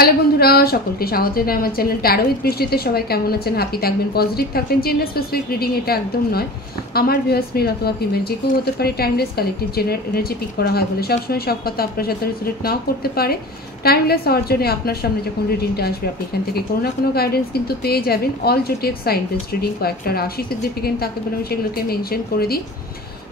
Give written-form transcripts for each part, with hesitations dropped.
Hello বন্ধুরা, সকলকে স্বাগত জানাই আমার চ্যানেল ট্যারো উইথ বৃষ্টিতে। সবাই কেমন আছেন? হ্যাপি থাকবেন, পজিটিভ থাকবেন। জেন্ডার স্পেসিফিক রিডিং এটা একদম নয়। আমার ভিউয়ার্স মেল অথবা ফিমেল যে কেউ হতে পারে। Timeless collective general energy pick করা হয় বলে সবসময় সব কথা আপনার সাথে রিলেট নাও করতে পারে। টাইমলেস হওয়ার জন্য আপনার সামনে যখন রিডিংটা আসবে আপনি এখান থেকে কোনো না কোনো গাইডেন্স কিন্তু পেয়ে যাবেন। অল জোটেক সাইন বেসড রিডিং, কয়েকটা রাশি সিগনিফিকেন্ট থাকে বলে আমি সেগুলোকে মেনশন করে দিই।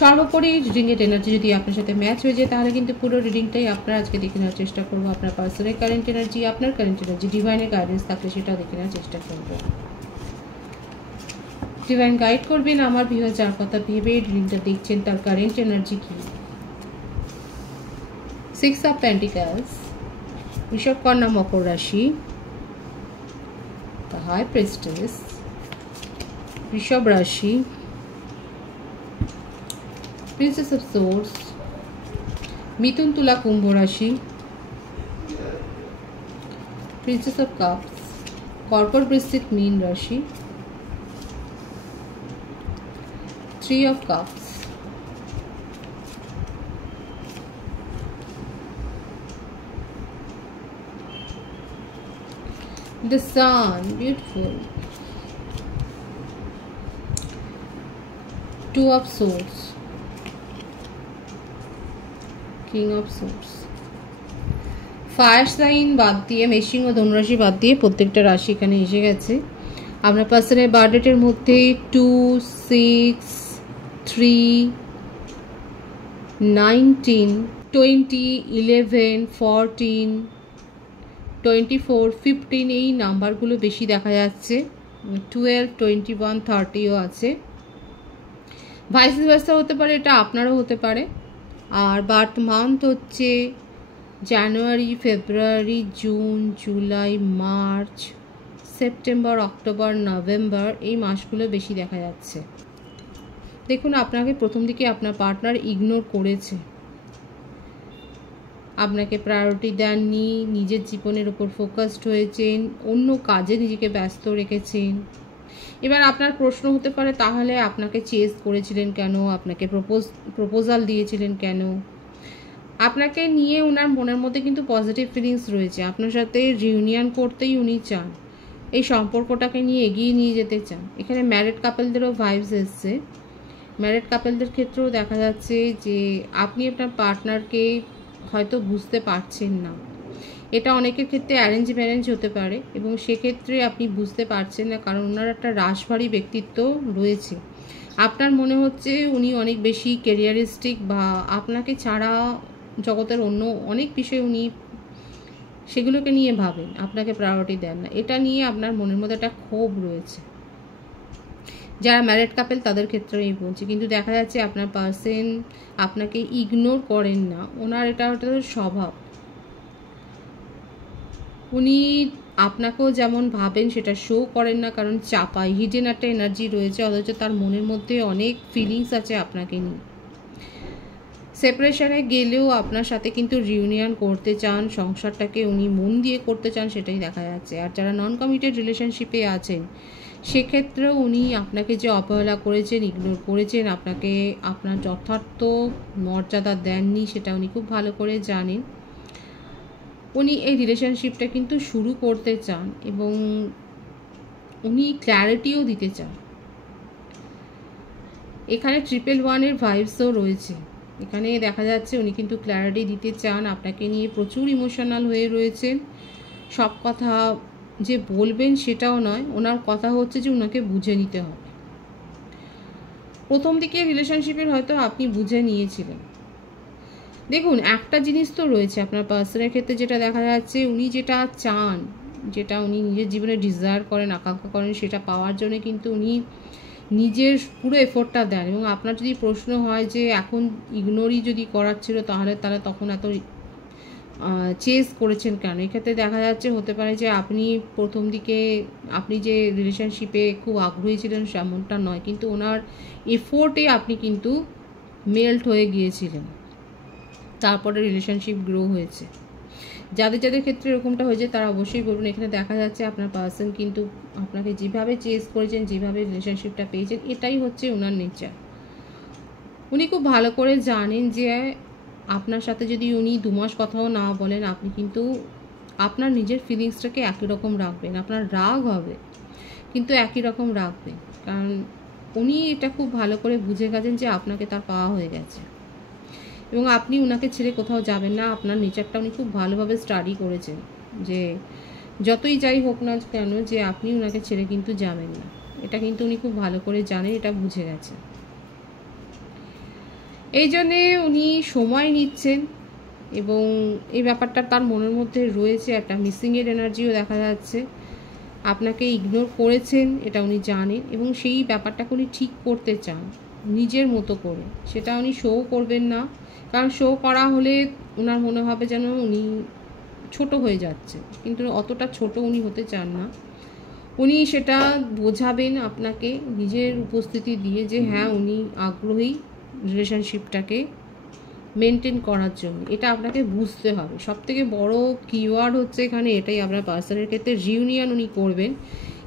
সর্বোপরি রিডিংয়ের এনার্জি যদি আপনার সাথে ম্যাচ হয়ে যায় তাহলে কিন্তু পুরো রিডিংটাই আপনারা আজকে দেখে নেওয়ার চেষ্টা করবো। আপনার পার্সোনাল কারেন্ট এনার্জি, আপনার কারেন্ট এনার্জি, ডিভাইনের গাইডেন্স থাকলে সেটাও দেখে নেওয়ার চেষ্টা করবো। ডিভাইন গাইড করবেন আমার ভিউয়ার যার কথা ভেবে রিডিংটা দেখছেন তার কারেন্ট এনার্জি কি। 6 অফ পেন্টিকলস, বৃষভ কন্যা মকর রাশি, দ্য হাই প্রিস্টেস, বৃষভ রাশি, প্রিন্সেস অফ সোর্স, মিথুন তুলা কুম্ভ রাশি, প্রিন্সেস অফ কাপস, কর্কট বৃশ্চিক মীন রাশি, 3 of cups, the sun, beautiful, 2 of swords, king of swords. Fire sign বাদ দিয়ে মেষিং ও ধনুরাশি বাদ দিয়ে প্রত্যেকটা রাশি এখানে এসে গেছে। আপনার পার্সনের বার্থডেটের মধ্যে 2, 6, 3, 19, 20, 11, 14, 24, 15 এই নাম্বারগুলো বেশি দেখা যাচ্ছে। 12, 21, 30ও আছে। ভাইস ভার্সা হতে পারে, এটা আপনারও হতে পারে। আর বার্থ মান্থ হচ্ছে January, February, June, July, March, September, October, November এই মাসগুলো বেশি দেখা যাচ্ছে। দেখুন, আপনাকে প্রথম দিকে আপনার পার্টনার ইগনোর করেছে, আপনাকে প্রায়োরিটি দেননি, নিজের জীবনের উপর ফোকাসড হয়েছেন, অন্য কাজে নিজেকে ব্যস্ত রেখেছেন। এবার আপনার প্রশ্ন হতে পারে তাহলে আপনাকে চেস করেছিলেন কেন, আপনাকে প্রপোজাল দিয়েছিলেন কেন? আপনাকে নিয়ে ওনার মনের মধ্যে কিন্তু পজিটিভ ফিলিংস রয়েছে, আপনার সাথে রিউনিয়ন করতেই উনি চান, এই সম্পর্কটাকে নিয়ে এগিয়ে নিয়ে যেতে চান। এখানে ম্যারিড কাপলদেরও ভাইবস এসছে। ম্যারিড কাপলদের ক্ষেত্রেও দেখা যাচ্ছে যে আপনি আপনার পার্টনারকে হয়তো বুঝতে পারছেন না। এটা অনেকের ক্ষেত্রে অ্যারেঞ্জ ম্যারেঞ্জ হতে পারে এবং সেক্ষেত্রে আপনি বুঝতে পারছেন না, কারণ ওনার একটা রাশভারী ব্যক্তিত্ব রয়েছে। আপনার মনে হচ্ছে উনি অনেক বেশি ক্যারিয়ারিস্টিক বা আপনাকে ছাড়া জগতের অন্য অনেক বিষয়ে উনি সেগুলোকে নিয়ে ভাবেন, আপনাকে প্রায়োরিটি দেন না। এটা নিয়ে আপনার মনের মধ্যে একটা ক্ষোভ রয়েছে। যারা ম্যারিড কাপল তাদের ক্ষেত্রে এই বলছি, কিন্তু দেখা যাচ্ছে আপনার পার্সন আপনাকে ইগনোর করেন না, ওনার এটা ওটা স্বভাব। উনি আপনাকেও যেমন ভাবেন সেটা শো করেন না, কারণ চাপায় হিডেন একটা এনার্জি রয়েছে, অথচ তার মনের মধ্যে অনেক ফিলিংস আছে আপনাকে নিয়ে। সেপারেশনে গেলেও আপনার সাথে কিন্তু রিউনিয়ন করতে চান, সংসারটাকে উনি মন দিয়ে করতে চান, সেটাই দেখা যাচ্ছে। আর যারা নন কমিটেড রিলেশনশিপে আছেন সেক্ষেত্রেও উনি আপনাকে যে অবহেলা করেছেন, ইগনোর করেছেন, আপনাকে আপনার যথার্থ মর্যাদা দেননি, সেটা উনি খুব ভালো করে জানেন। উনি এই রিলেশনশিপটা কিন্তু শুরু করতে চান এবং উনি ক্ল্যারিটিও দিতে চান। এখানে 111-এর ভাইবসও রয়েছে। এখানে দেখা যাচ্ছে উনি কিন্তু ক্ল্যারিটি দিতে চান, আপনাকে নিয়ে প্রচুর ইমোশনাল হয়ে রয়েছেন। সব কথা যে বলবেন সেটাও নয়, ওনার কথা হচ্ছে যে ওনাকে বুঝে নিতে হবে। প্রথম দিকে রিলেশনশিপের হয়তো আপনি বুঝে নিয়েছিলেন। দেখুন, একটা জিনিস তো রয়েছে আপনার পার্সনের ক্ষেত্রে, যেটা দেখা যাচ্ছে উনি যেটা চান, যেটা উনি নিজের জীবনে ডিজায়ার করেন, আকাঙ্ক্ষা করেন, সেটা পাওয়ার জন্য কিন্তু উনি নিজের পুরো এফোর্টটা দেন। এবং আপনার যদি প্রশ্ন হয় যে এখন ইগনোরই যদি করার ছিল তাহলে তখন এত চেস করেছেন কেন, এক্ষেত্রে দেখা যাচ্ছে হতে পারে যে আপনি প্রথম দিকে আপনি যে রিলেশনশিপে খুব আগ্রহী ছিলেন সেমনটা নয়, কিন্তু ওনার এফোর্টে আপনি কিন্তু মেল্ট হয়ে গিয়েছিলেন, তারপরে রিলেশনশিপ গ্রো হয়েছে। যাদের যাদের ক্ষেত্রে এরকমটা হয়েছে তারা অবশ্যই বলুন। এখানে দেখা যাচ্ছে আপনার পার্সন কিন্তু আপনাকে যেভাবে চেস করেছেন, যেভাবে রিলেশনশিপটা পেয়েছেন, এটাই হচ্ছে ওনার নেচার। উনি খুব ভালো করে জানেন যে আপনার সাথে যদি উনি 2 মাস কথাও না বলেন, আপনি কিন্তু আপনার নিজের ফিলিংসটাকে একই রকম রাখবেন। আপনার রাগ হবে কিন্তু একই রকম রাখবেন, কারণ উনি এটা খুব ভালো করে বুঝে গেছেন যে আপনাকে তার পাওয়া হয়ে গেছে এবং আপনি ওনাকে ছেড়ে কোথাও যাবেন না। আপনার নেচারটা উনি খুব ভালোভাবে স্টাডি করেছেন যে যতই যাই হোক না কেন যে আপনি ওনাকে ছেড়ে কিন্তু যাবেন না, এটা কিন্তু উনি খুব ভালো করে জানেন, এটা বুঝে গেছেন। এই জন্যে উনি সময় নিচ্ছেন এবং এই ব্যাপারটা তার মনের মধ্যে রয়েছে, একটা মিসিংয়ের এনার্জিও দেখা যাচ্ছে। আপনাকে ইগনোর করেছেন এটা উনি জানেন এবং সেই ব্যাপারটাকে উনি ঠিক করতে চান নিজের মতো করে। সেটা উনি শো করবেন না, কারণ শো করা হলে ওনার মনে হবে যেন উনি ছোট হয়ে যাচ্ছে, কিন্তু অতটা ছোট উনি হতে চান না। উনি সেটা বোঝাবেন আপনাকে নিজের উপস্থিতি দিয়ে যে হ্যাঁ উনি আগ্রহী রিলেশনশিপটাকে মেনটেন করার জন্য। এটা আপনাকে বুঝতে হবে। সবথেকে বড় কিওয়ার্ড হচ্ছে এখানে এটাই, আপনার পার্সনের ক্ষেত্রে রিউনিয়ন উনি করবেন,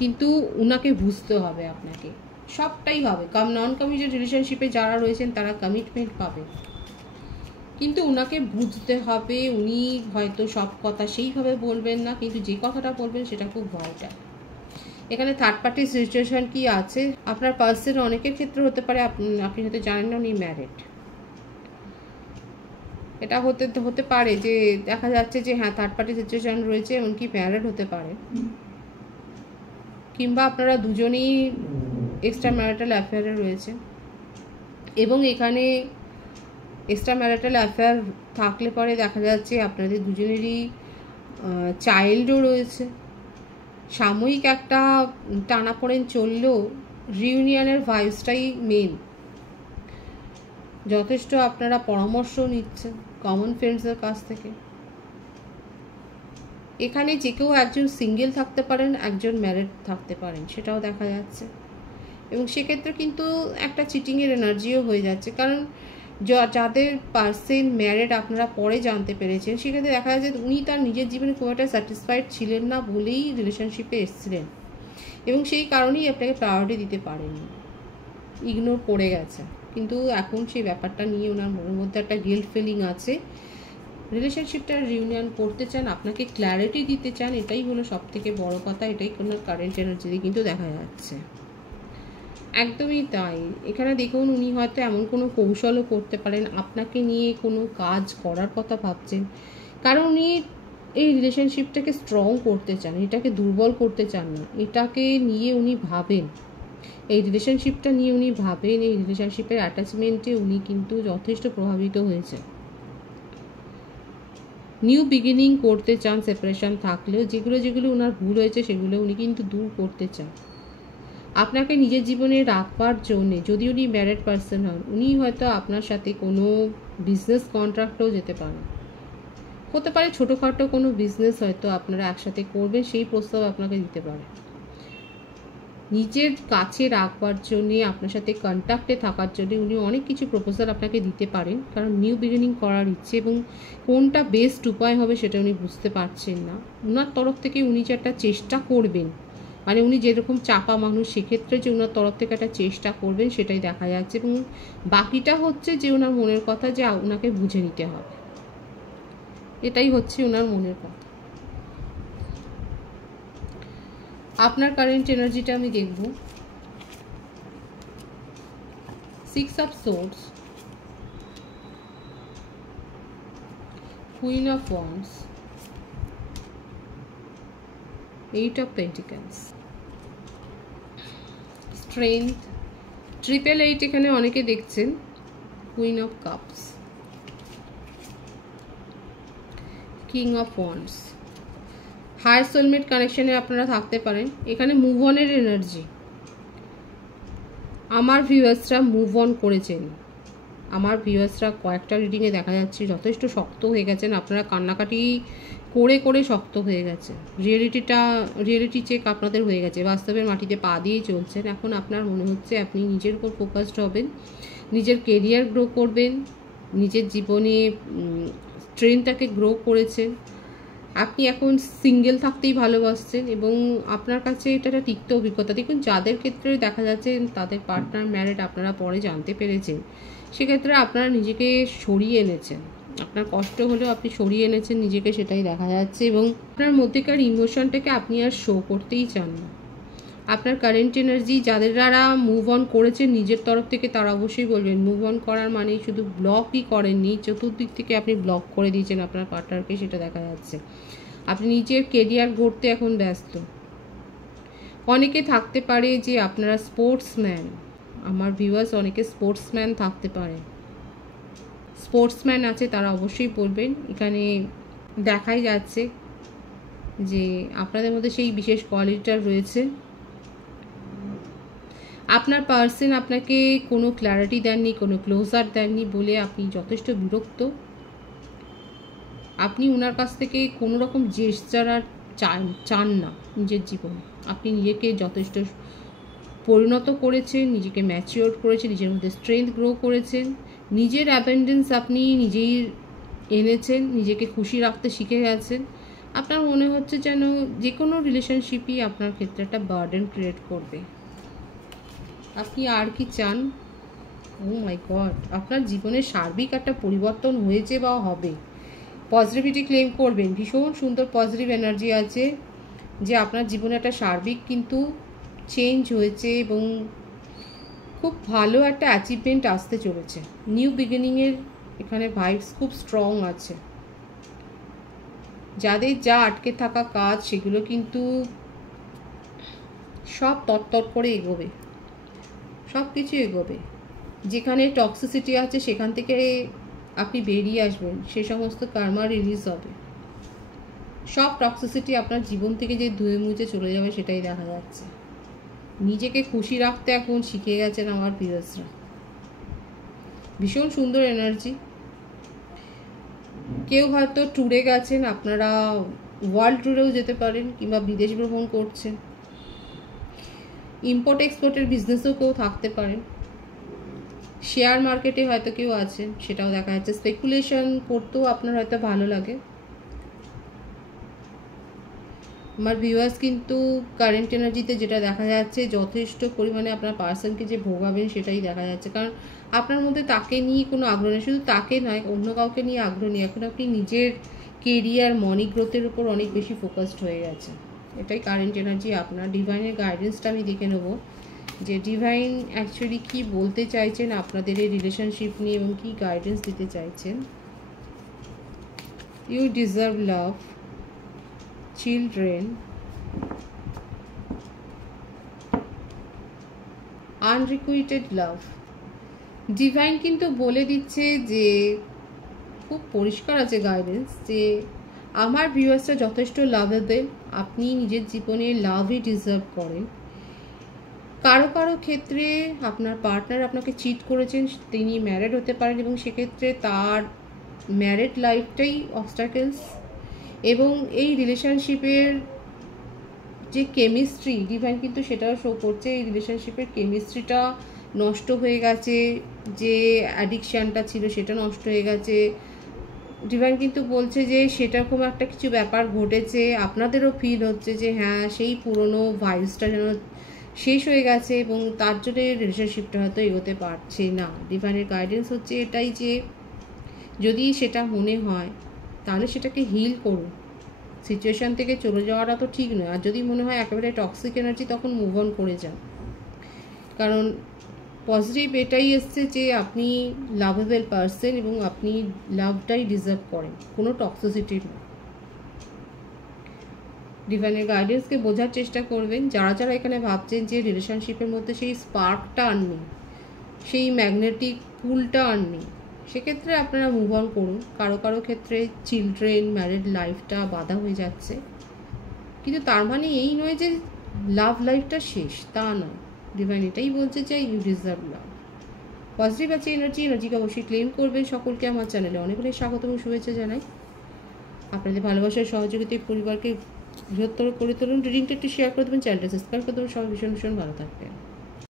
কিন্তু উনাকে বুঝতে হবে আপনাকে। সবটাই হবে, নন কমিটেড রিলেশনশিপে যারা রয়েছেন তারা কমিটমেন্ট পাবে, কিন্তু উনাকে বুঝতে হবে। উনি হয়তো সব কথা সেইভাবে বলবেন না, কিন্তু যে কথাটা বলবেন সেটা খুব ভাইটাল। এখানে থার্ড পার্টি সিচুয়েশন কি আছে, আপনার পার্সন অনেকের ক্ষেত্রে হতে পারে আপনি হয়তো জানেন না উনি ম্যারিড। এটা হতে পারে যে দেখা যাচ্ছে যে হ্যাঁ থার্ড পার্টি সিচুয়েশন রয়েছে, এমনকি ম্যারিড হতে পারে, কিংবা আপনারা দুজনেই এক্সট্রা ম্যারিটাল অ্যাফেয়ারে রয়েছে এবং এখানে এক্সট্রা ম্যারিটাল অ্যাফেয়ার থাকলে পরে দেখা যাচ্ছে আপনাদের দুজনেরই চাইল্ডও রয়েছে। সাময়িক একটা টানাপোড়েন চললেও রিউনিয়নের ভাইবসটাই মেন। যথেষ্ট আপনারা পরামর্শ নিচ্ছেন কমন ফ্রেন্ডসদের কাছ থেকে। এখানে যে কেউ একজন সিঙ্গেল থাকতে পারেন, একজন ম্যারিড থাকতে পারেন, সেটাও দেখা যাচ্ছে এবং সেক্ষেত্রে কিন্তু একটা চিটিংয়ের এনার্জিও হয়ে যাচ্ছে, কারণ যাদের পার্সন ম্যারিড আপনারা পরে জানতে পেরেছেন, সেক্ষেত্রে দেখা যাচ্ছে উনি তার নিজের জীবনে খুব একটা স্যাটিসফাইড ছিলেন না বলেই রিলেশনশিপে এসেছিলেন এবং সেই কারণেই আপনাকে প্রায়োরিটি দিতে পারেননি, ইগনোর করে গেছে। কিন্তু এখন সেই ব্যাপারটা নিয়ে ওনার মনের মধ্যে একটা গিল্ট ফিলিং আছে, রিলেশনশিপটা রিউনিয়ন করতে চান, আপনাকে ক্ল্যারিটি দিতে চান, এটাই হলো সব থেকে বড় কথা। এটাই ওনার কারেন্ট এনার্জিতে কিন্তু দেখা যাচ্ছে। একদমই তাই। এখানে দেখুন উনি হয়তো এমন কোনো কৌশলও করতে পারেন, আপনাকে নিয়ে কোনো কাজ করার কথা ভাবছেন, কারণ উনি এই রিলেশনশিপটাকে স্ট্রং করতে চান, এটাকে দুর্বল করতে চান না। এটাকে নিয়ে উনি ভাবেন, এই রিলেশনশিপটা নিয়ে উনি ভাবেন, এই রিলেশনশিপের অ্যাটাচমেন্টে উনি কিন্তু যথেষ্ট প্রভাবিত হয়েছে। নিউ বিগিনিং করতে চান, সেপারেশন থাকলেও যেগুলো ওনার ভুল হয়েছে সেগুলো উনি কিন্তু দূর করতে চান আপনাকে নিজের জীবনে রাখবার জন্যে। যদি উনি ম্যারিড পার্সন হন, উনি হয়তো আপনার সাথে কোনো বিজনেস কন্ট্রাক্টেও যেতে পারেন, হতে পারে ছোটোখাটো কোনো বিজনেস হয়তো আপনারা একসাথে করবেন, সেই প্রস্তাব আপনাকে দিতে পারে। নিজের কাছে রাখবার জন্যে, আপনার সাথে কন্ট্যাক্টে থাকার জন্য উনি অনেক কিছু প্রপোজাল আপনাকে দিতে পারেন, কারণ নিউ বিগিনিং করার ইচ্ছে এবং কোনটা বেস্ট উপায় হবে সেটা উনি বুঝতে পারছেন না। ওনার তরফ থেকে উনি যে একটা চেষ্টা করবেন, মানে উনি যেরকম চাপা মানুষ, সেক্ষেত্রে যে ওনার তরফ থেকে একটা চেষ্টা করবেন সেটাই দেখা যাচ্ছে এবং বাকিটা হচ্ছে যে ওনার মনের কথা, যে ওনাকে বুঝে নিতে হবে, এটাই হচ্ছে ওনার মনের কথা। আপনার কারেন্ট এনার্জিটা আমি দেখব। 6 of swords, queen of wands, 8 of pentacles, strength, 888 এখানে অনেকে দেখছেন, queen of cups, king of wands. Higher soulmate কানেকশনে আপনারা থাকতে পারেন। এখানে মুভ অনের এনার্জি, আমার ভিউয়ার্সরা মুভ অন করেছেন। আমার ভিউয়ার্সরা কয়েকটা রিডিংয়ে দেখা যাচ্ছে যথেষ্ট শক্ত হয়ে গেছেন, আপনারা কান্নাকাটি করে করে শক্ত হয়ে গেছে। রিয়েলিটি চেক আপনাদের হয়ে গেছে, বাস্তবের মাটিতে পা দিয়েই চলছেন। এখন আপনার মনে হচ্ছে আপনি নিজের উপর ফোকাসড হবেন, নিজের কেরিয়ার গ্রো করবেন, নিজের জীবনে ট্রেনটাকে গ্রো করেছেন। আপনি এখন সিঙ্গেল থাকতেই ভালোবাসছেন এবং আপনার কাছে এটা একটা তিক্ত অভিজ্ঞতা। দেখুন যাদের ক্ষেত্রে দেখা যাচ্ছে তাদের পার্টনার ম্যারিড আপনারা পরে জানতে পেরেছেন, সেক্ষেত্রে আপনারা নিজেকে সরিয়ে এনেছেন, আপনার কষ্ট হলেও আপনি সরিয়ে এনেছেন নিজেকে, সেটাই দেখা যাচ্ছে। এবং আপনার মধ্যেকার ইমোশনটাকে আপনি আর শো করতেই চান না। আপনার কারেন্ট এনার্জি যাদের দ্বারা মুভ অন করেছেন নিজের তরফ থেকে, তারা অবশ্যই বলবেন মুভ অন করার মানে শুধু ব্লকই করেননি, চতুর্দিক থেকে আপনি ব্লক করে দিয়েছেন আপনার পার্টনারকে, সেটা দেখা যাচ্ছে। আপনি নিজের কেরিয়ার গড়তে এখন ব্যস্ত। অনেকে থাকতে পারে যে আপনারা স্পোর্টসম্যান, আমার ভিউয়ার্স অনেকে স্পোর্টসম্যান থাকতে পারে, স্পোর্টসম্যান আছে তারা অবশ্যই বলবেন। এখানে দেখাই যাচ্ছে যে আপনাদের মধ্যে সেই বিশেষ কোয়ালিটিটা রয়েছে। আপনার পার্সন আপনাকে কোনো ক্ল্যারিটি দেননি, কোনো ক্লোজার দেননি বলে আপনি যথেষ্ট বিরক্ত। আপনি ওনার কাছ থেকে কোনো রকম জেস্চার আর চান না নিজের জীবনে। আপনি নিজেকে যথেষ্ট পরিণত করেছেন, নিজেকে ম্যাচিওর করেছেন, নিজের মধ্যে স্ট্রেংথ গ্রো করেছেন, নিজের অ্যাবেন্ডেন্স আপনি নিজেই এনেছেন, নিজেকে খুশি রাখতে শিখে গেছেন। আপনার মনে হচ্ছে যেন যে কোনো রিলেশনশিপই আপনার ক্ষেত্রে একটা বার্ডেন ক্রিয়েট করবে। আপনি আর কি চান? ও মাই গড, আপনার জীবনে সার্বিক একটা পরিবর্তন হয়েছে বা হবে। পজিটিভিটি ক্লেম করবেন, ভীষণ সুন্দর পজিটিভ এনার্জি আছে যে আপনার জীবনে একটা সার্বিক কিন্তু চেঞ্জ হয়েছে এবং খুব ভালো একটা অ্যাচিভমেন্ট আসতে চলেছে। নিউ বিগিনিংয়ের এখানে ভাইবস খুব স্ট্রং আছে। যাদের যা আটকে থাকা কাজ সেগুলো কিন্তু সব তরতর করে এগোবে, সব কিছু এগোবে। যেখানে টক্সিসিটি আছে সেখান থেকে আপনি বেরিয়ে আসবেন, সে সমস্ত কার্মা রিলিজ হবে। সব টক্সিসিটি আপনার জীবন থেকে যে ধুয়ে মুছে চলে যাবে সেটাই দেখা যাচ্ছে। নিজেকে খুশি রাখতে এখন শিখে গেছেন আমার ভিউয়ার্সরা। ভীষণ সুন্দর এনার্জি। কেউ হয়তো ট্যুরে গেছেন, আপনারা ওয়ার্ল্ড ট্যুরেও যেতে পারেন কিংবা বিদেশ ভ্রমণ করছেন। ইম্পোর্ট এক্সপোর্টের বিজনেসেও কেউ থাকতে পারেন। শেয়ার মার্কেটে হয়তো কেউ আছেন, সেটাও দেখা যাচ্ছে। স্পেকুলেশন করতেও আপনার হয়তো ভালো লাগে। আমার ভিউয়ার্স কিন্তু কারেন্ট এনার্জিতে যেটা দেখা যাচ্ছে যথেষ্ট পরিমাণে আপনার পার্সনকে যে ভোগাবেন সেটাই দেখা যাচ্ছে। কারণ আপনার মধ্যে তাকে নিয়ে কোনো আগ্রহ নেই, শুধু তাকে নয় অন্য কাউকে নিয়ে আগ্রহ নেই। এখন আপনি নিজের কেরিয়ার মানি গ্রোথের উপর অনেক বেশি ফোকাসড হয়ে গেছে। এটাই কারেন্ট এনার্জি আপনার। ডিভাইনের গাইডেন্সটা আমি দেখে নেব যে ডিভাইন অ্যাকচুয়ালি কি বলতে চাইছেন আপনাদের এই রিলেশনশিপ নিয়ে এবং কি গাইডেন্স দিতে চাইছেন। You deserve love, children, unrequited love. Divine কিন্তু বলে দিচ্ছে যে খুব পরিষ্কার আছে গাইডেন্স যে আমার ভিউয়ার্সরা যথেষ্ট লাভেবল। আপনি নিজের জীবনে লাভই ডিজার্ভ করেন। কারো কারো ক্ষেত্রে আপনার পার্টনার আপনাকে চিট করেছেন, তিনি ম্যারিড হতে পারেন এবং সেক্ষেত্রে তার ম্যারিড লাইফটাই অবস্টাকেলস। এবং এই রিলেশনশিপের যে কেমিস্ট্রি ডিভাইন কিন্তু সেটাও শো করছে, এই রিলেশনশিপের কেমিস্ট্রিটা নষ্ট হয়ে গেছে, যে অ্যাডিকশানটা ছিল সেটা নষ্ট হয়ে গেছে। ডিভাইন কিন্তু বলছে যে সেরকম একটা কিছু ব্যাপার ঘটেছে, আপনাদেরও ফিল হচ্ছে যে হ্যাঁ সেই পুরনো ভাইবসটা যেন শেষ হয়ে গেছে এবং তার জন্য রিলেশনশিপটা হয়তো এগোতে পারছে না। ডিভাইনের গাইডেন্স হচ্ছে এটাই যে যদি সেটা মনে হয় তাহলে সেটাকে হিল করুন। সিচুয়েশান থেকে চলে যাওয়াটা তো ঠিক নয়। আর যদি মনে হয় একেবারে টক্সিক এনার্জি তখন মুভ অন করে যান। কারণ পজিটিভ এটাই এসছে যে আপনি লাভেবল পারসন এবং আপনি লাভটাই ডিজার্ভ করেন, কোনো টক্সিসিটি নয়। ডিভাইনের গাইডেন্সকে বোঝার চেষ্টা করবেন। যারা যারা এখানে ভাবছেন যে রিলেশনশিপের মধ্যে সেই স্পার্কটা আর নেই, সেই ম্যাগনেটিক পুলটা আর নেই, সেক্ষেত্রে আপনারা মুভ অন করুন। কারো কারো ক্ষেত্রে চিলড্রেন, ম্যারিড লাইফটা বাধা হয়ে যাচ্ছে, কিন্তু তার মানে এই নয় যে লাভ লাইফটা শেষ, তা নয়। ডিভাইন এটাই বলছে যে ইউ ডিজার্ভ লাভ। পজিটিভ আছে এনার্জিকে অবশ্যই ক্লেম করবেন। সকলকে আমার চ্যানেলে অনেক অনেক স্বাগত এবং শুভেচ্ছা জানাই। আপনাদের ভালোবাসার সহযোগিতায় পরিবারকে বৃহত্তর করে তুলুন। রিডিংটা একটু শেয়ার করে দেবেন, চ্যানেলটা সাবস্ক্রাইব করে দেবেন। সবাই ভীষণ ভীষণ ভালো থাকবেন।